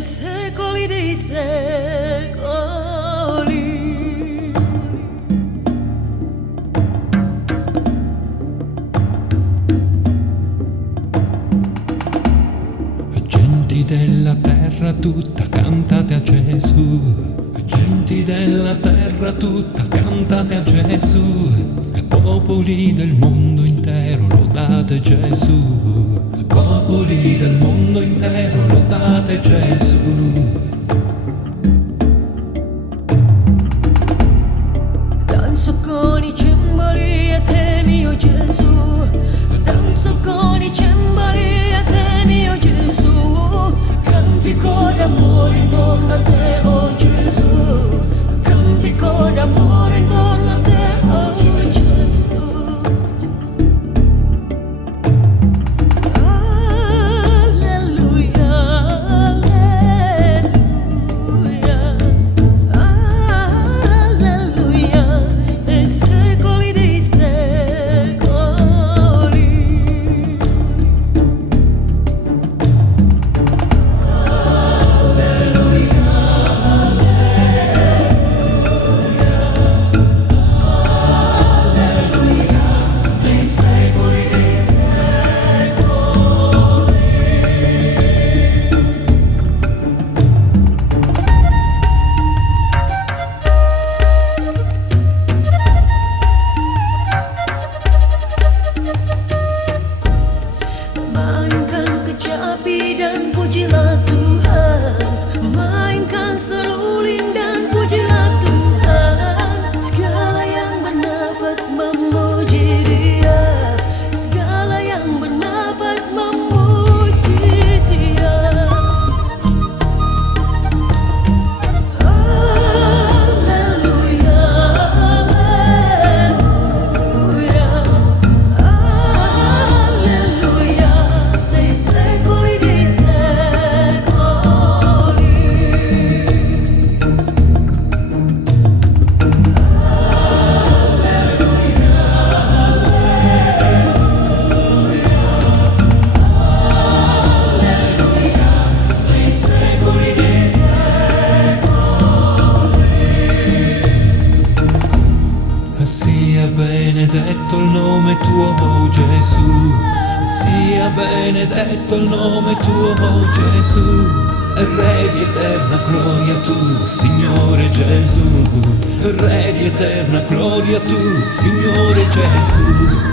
nei secoli dei secoli. Genti della terra tutta, cantate a Gesù. Genti della terra tutta, cantate a Gesù. E popoli del mondo intero, lodate Gesù. E popoli del mondo intero, lodate Gesù. Danzo con i cembali a te mio Gesù. Danzo con i cembali a te mio Gesù. Cantico d'amore intorno a te, oh Gesù. Cantico d'amore intorno a te, oh Gesù. Alleluia, alleluia, alleluia, nei secoli dei secoli. Nei secoli dei mainkan kecapi dan pujilah Tuhan. Mainkan seruling dan pujilah Tuhan. Segala yang bernafas memuji Dia. Segala yang bernafas memuji Dia. Alleluia, alleluia, alleluia, nei secoli dei secoli. Nei secoli dei secoli. Sia benedetto il nome tuo, oh Gesù. Sia benedetto il nome tuo, oh Gesù. Re di eterna gloria tu, Signore Gesù. Re di eterna gloria tu, Signore Gesù.